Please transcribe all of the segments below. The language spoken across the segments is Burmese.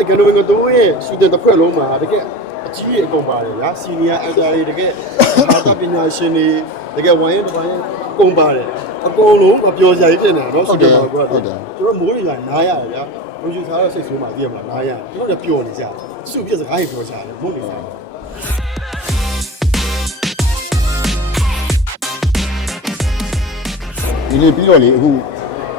အဲ့ကနိုဝင်ကတိုးရဲ့ရှူတင်တစ်ဖွဲ့လုံးမှာတကယ်အကြီးကြီးအကုန်ပါတယ်ဗျာစီနီယာအက်တာတွေတကယ်ဘာသာပညာရှင်တွေတကယ်ဝိုင်းရင်တစ်ပိုင်းအကုန်ပါတယ်အကုန်လုံးမပြောစရာကြီးတင်တယ်နော်ရှူတင်မှာကွာကျွန်တော်မိုးတွေကနားရတယ်ဗျာလူယူစားတော့စိတ်ဆိုးမှသိရမလားနားရတယ်ကျွန်တော်ကပျော်နေကြတယ်ရှူပြစကားကြီးပြောကြတယ်မဟုတ်နေစားဒီနေ့ပြီးတော့လေအခု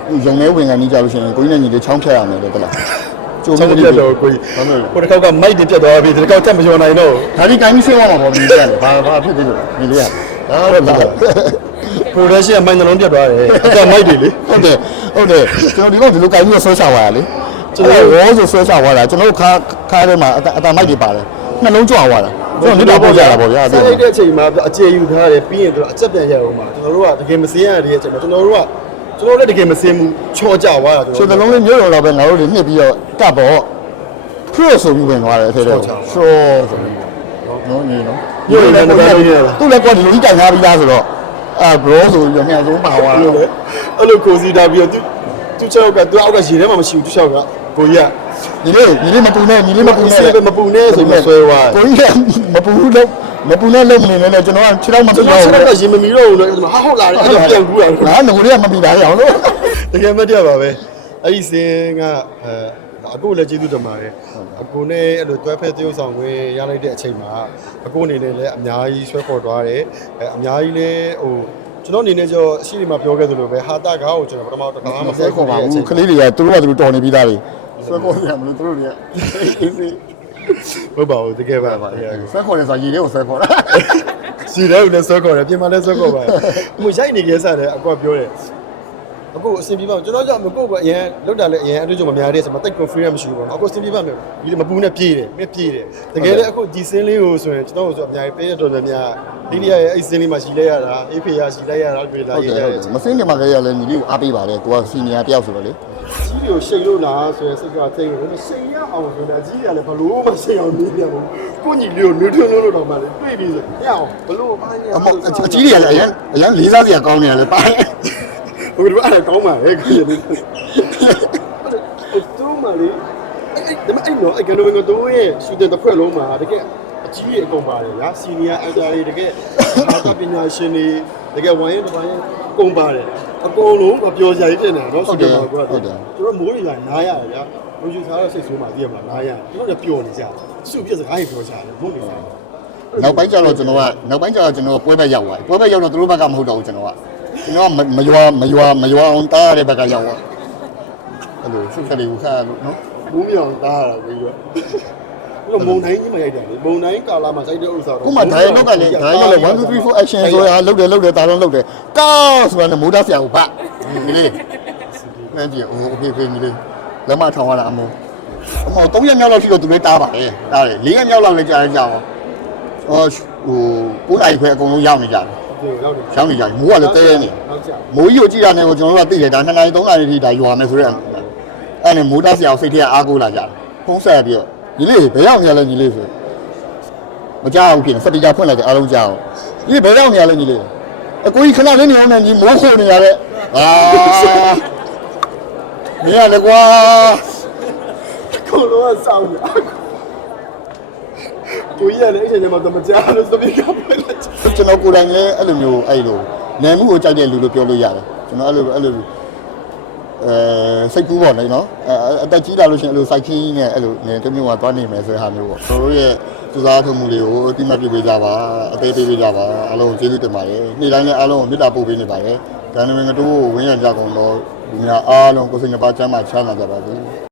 အခုရုံထဲဝင်ကနေကြလို့ရှိရင်ကိုကြီးနဲ့ညီလေးချောင်းဖြတ်ရမယ်လေတလား ကျုံကျွန်တော်ပြတ်တော့ကိုကြီးဘာလို့လဲဟိုတစ်ခေါက်ကမိုက်တင်ပြတ်သွားပြီဒီတစ်ခေါက်တက်မကျော်နိုင်တော့ဒါဒီကိုင်းပြီးဆင်းသွားမှာပေါ့ညီလေးရတယ်ဘာဘာဖြစ်သေးလို့ညီလေးရဒါတော့ဒါ production ကမိုင်းနှလုံးပြတ်သွားတယ်အကမိုက်တွေလေဟုတ်တယ်ဟုတ်တယ်ကျွန်တော်ဒီတော့ဒီလိုကိုင်းပြီးဆွဲချသွားရလေကျွန်တော်ရောဆိုဆွဲချသွားတာကျွန်တော်ခါခါထဲမှာအတအမိုက်တွေပါတယ်နှလုံးကြွသွားတာကျွန်တော်နေတော့ပို့ကြတာပေါ့ဗျာဆက်လိုက်တဲ့အချိန်မှာအခြေယူထားတယ်ပြီးရင်သူအချက်ပြန်ရအောင်ပါကျွန်တော်တို့ကတကယ်မစင်းရတဲ့အချိန်မှာကျွန်တော်တို့က ကျွန်တော်လည်းတကယ်မစင်းဘူးချော့ကြသွားတာခြေသလုံးလေးမျိုးတော်တော့ပဲငါတို့တွေနှစ်ပြီးတော့ကပ်ပေါ့ဖရိုဆိုပြီးဝင်သွားတယ်အထဲထဲရှော့ဆိုပြီးနော်ညီနော်သူလည်းကွက်ဒီလိုကြီးတိုင်ထားပြီးသားဆိုတော့အာဘရောဆိုပြီးတော့မြန်ဆုံးပါသွားအဲ့တော့လိုအဲ့လိုကိုစီတာပြီးတော့သူသူချောက်ကသူအောက်ကရေထဲမှာမရှိဘူးသူချောက်ကကိုကြီးကညီလေးညီလေးမပူနဲ့ညီလေးမပူနဲ့စီပဲမပူနဲ့ဆိုပြီးဆွဲသွားကိုကြီးကမပူလို့ မပူနဲ့လုံးမနေနဲ့ကျွန်တော်ကခြေတော့မပူကျွန်တော့တော်ဘူးဆက်ကရေမမီတော့ဘူးလို့ဟာဟုတ်လာတယ်အဲ့ဒါပြန်ကူးတာငါငိုလေးကမပီတာရအောင်လို့တကယ်မတရားပါပဲအဲ့ဒီစင်းကအဲအခုလည်းကျေးဇူးတင်ပါတယ်အခုနဲ့အဲ့လိုတွဲဖက်သရုပ်ဆောင်ခွင့်ရလိုက်တဲ့အချိန်မှာအခုအနေနဲ့လည်းအများကြီးဆွဲခေါ်သွားတယ်အဲအများကြီးလည်းဟိုကျွန်တော်အနေနဲ့ကျတော့အရှိဒီမှာပြောခဲ့သလိုပဲဟာတာကားကိုကျွန်တော်ပထမတော့တခါမှမမဆွဲဆွဲခေါ်ခေါ်ပါပါဘူးဘူးကလေးတွေကသူတို့ကသူတို့တော်နေပြီးသားတွေဆွဲခေါ်ရမလို့သူတို့တွေက ဟုတ်ပါဘူးတကယ်ပါဆွဲခေါ်တယ်ဆိုတာရေလေးကိုဆွဲခေါ်တာစီတဲ့ဦးလည်းဆွဲခေါ်တယ်ပြင်မလည်းဆွဲခေါ်ပါတယ်ဟိုရိုက်နေကြစားတယ်အကွာပြောတယ်အခုအဆင်ပြေပါကျွန်တော်ကြောင့်မကိုကအရင်လောက်တာလည်းအရင်အတွေ့အကြုံမများတဲ့ဆိုမှတိတ် confidence မရှိဘူးပေါ့နော်အခုအဆင်ပြေပါမယ်ဒီမပူနဲ့ပြေးတယ်မပြေးတယ်တကယ်လည်းအခုဒီစင်းလေးကိုဆိုရင်ကျွန်တော်တို့ဆိုအများကြီးပေးရတော်များများဒီနေ့ရဲ့အဲ့စင်းလေးမှာရှိလိုက်ရတာအေးဖေရရှိလိုက်ရတာပြေးလာဟုတ်ရေးတယ်ရဟုတ်တယ်တယ်မစင်းနေမှာလည်းရလဲညီလေးကိုအားပေးပါတယ်ကိုကစီနီယာတယောက်ဆိုတော့လေ ကြီးကိုရှိတ်လို့လားဆိုရင်စိတ်ကတိတ်လို့ရှိတ်ရအောင်ဆိုတာကြီးရလည်းဘလို့မရှိအောင်နေပြန်ဘူးကိုညီလေးကိုနွေးထွန်းလို့တော့မှလေတွေ့ပြီဆိုရအောင်ဘလို့ဘာညာအမအကြီးတွေကလည်းအရင်အရင်လေးစားစရာကောင်းနေရတယ်ပါဟိုကတော့အဲ့ကောင်းပါလေခရီးလေးဟိုတူမလေးအဲ့ဒါမှအဲ့တော့အဲ့ကနိုဝင်ကတိုးရဲ့ရှူတင်တစ်ဖွဲ့လုံးမှာတကယ် အကြီးကြီးအကုန်ပါတယ်ဗျာစီနီယာအက်တာတွေတကယ်ဘာသာပညာရှင်တွေတကယ်ဝိုင်းရင်တစ်ပိုင်းအကုန်ပါတယ်အကုန်လုံးမပြောစရာကြီးတင်တယ်နော်ရှူတင်မှာကွာကျွန်တော်မိုးတွေကနားရတယ်ဗျာလူယူစားတော့စိတ်ဆိုးမှသိရမလားနားရတယ်ကျွန်တော်ကပျော်နေကြတယ်ရှူပြစကားကြီးပြောကြတယ်မဟုတ်နေစားနောက်ပိုင်းကျတော့ကျွန်တော်ကနောက်ပိုင်းကျတော့ကျွန်တော်ပွဲဘက်ရောက်သွားပြီပွဲဘက်ရောက်တော့သူတို့ဘက်ကမဟုတ်တော့ဘူးကျွန်တော်ကကျွန်တော်ကမရွာမရွာမရွာအောင်တားရတဲ့ဘက်ကရောက်သွားအဲ့လိုစုခလေးကိုခါလို့နော်ဘူးမြောင်သားရတာပြီးတော့ ဘယ်မုံတိုင်းကြီးမရိုက်တယ်လေမုံတိုင်းကာလာမှာစိုက်တဲ့ဥစ္စာတော့ခုမှဒိုင်လောက်ကလည်းဒိုင်လောက်ကလည်း1 2 3 4 action ဆိုတာလုတ်တယ်လုတ်တယ်တာလုံးလုတ်တယ်ကောင်းဆိုတာနဲ့မိုးသားဆရာကိုဗဒီလေးနန်းကြီးဟို okay okay ဒီလေးလက်မထောင်ရတာအမိုးအမော3ရက်မြောက်လောက်ရှိတော့သူလေးတားပါတယ်တားတယ်4ရက်မြောက်လောက်လည်းကြာရကြအောင်ဟောဟို9နိုင်ခွဲအကုန်လုံးရောက်နေကြတယ်ရောက်တယ်ရောက်နေကြတယ်မိုးကလည်းတဲနေဟုတ်ကြမိုးကြီးကိုကြည့်ရတဲ့ကိုကျွန်တော်တို့ကသိတယ်ဒါ2နိုင်3နိုင်ထိဒါရွာမယ်ဆိုတော့အဲ့နဲ့မိုးသားဆရာကိုစိတ်ထဲအားကိုးလာကြတယ်ဖုံးဆက်ပြီးတော့ ညီလေးဘယ်ရောက်နေရလဲညီလေးဆိုမကြောက်ဘူးဖြစ်နေစတိကြဖွင့်လိုက်တယ်အားလုံးကြောက်ညီလေးဘယ်ရောက်နေရလဲညီလေးအကိုကြီးခဏလေးနေအောင်နဲ့ညီမိုးခိုနေရတဲ့အာမင်းရလေကွာကိုလိုကစောင်းရကိုကြီးရတယ်အဲ့ချိန်မှာတော့မကြားလို့သမီးကပဲလက်ချကျွန်တော်ကိုယ်တိုင်လည်းအဲ့လိုမျိုးအဲ့လိုနယ်မှုကိုကြိုက်တဲ့လူလို့ပြောလို့ရတယ်ကျွန်တော်အဲ့လိုအဲ့လို အဲစိတ်ကူးပေါ့လေနော်အဲအသက်ကြီးလာလို့ရှိရင်အဲ့လိုစိုက်ခင်းနဲ့အဲ့လိုနေတမျိုးကသွားနေမယ်ဆိုတဲ့ဟာမျိုးပေါ့ကျွန်တော်တို့ရဲ့သူစားထုံမှုတွေကိုအတိမတ်ပြပေးကြပါအသေးပေးပေးကြပါအားလုံးကျေးဇူးတင်ပါတယ်နေ့တိုင်းလည်းအားလုံးကိုမေတ္တာပို့ပေးနေပါတယ်ဒါနမင်ကတိုးကိုဝင်းရကြကုန်တော့လူများအားလုံးကိုယ်စိတ်နှပါချမ်းသာချမ်းသာကြပါစေ